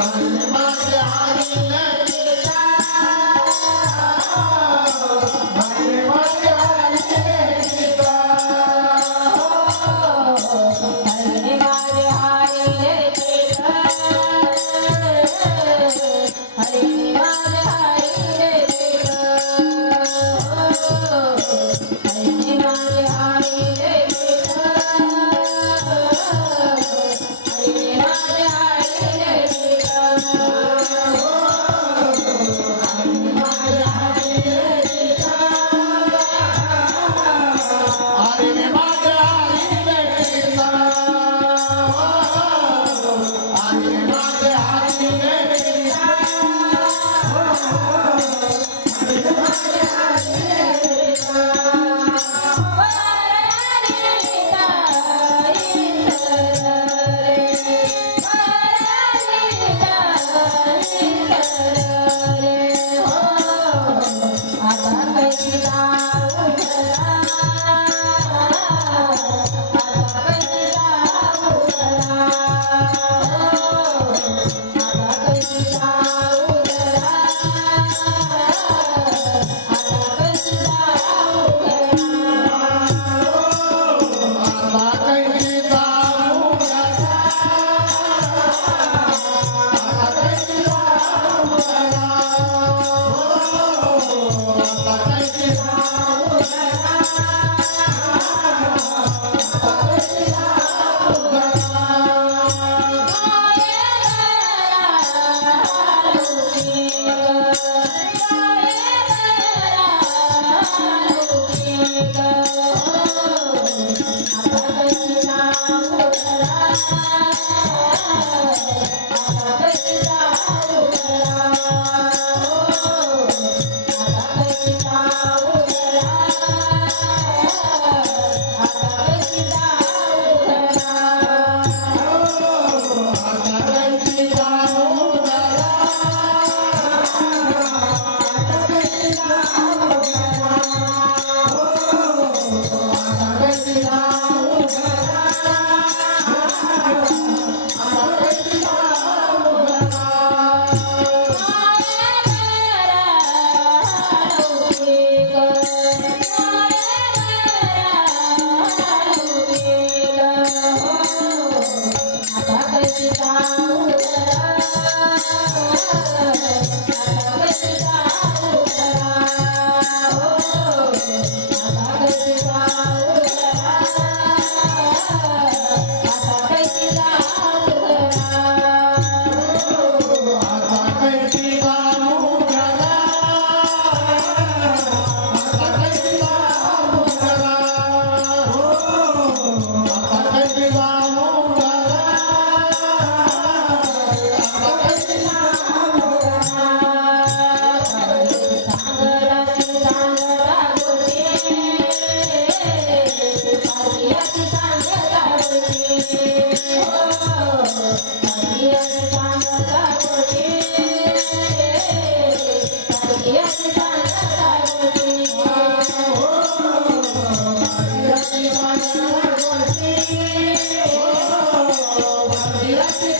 மனமாறு ஆறில்லை 张 శ్రీరాత్రి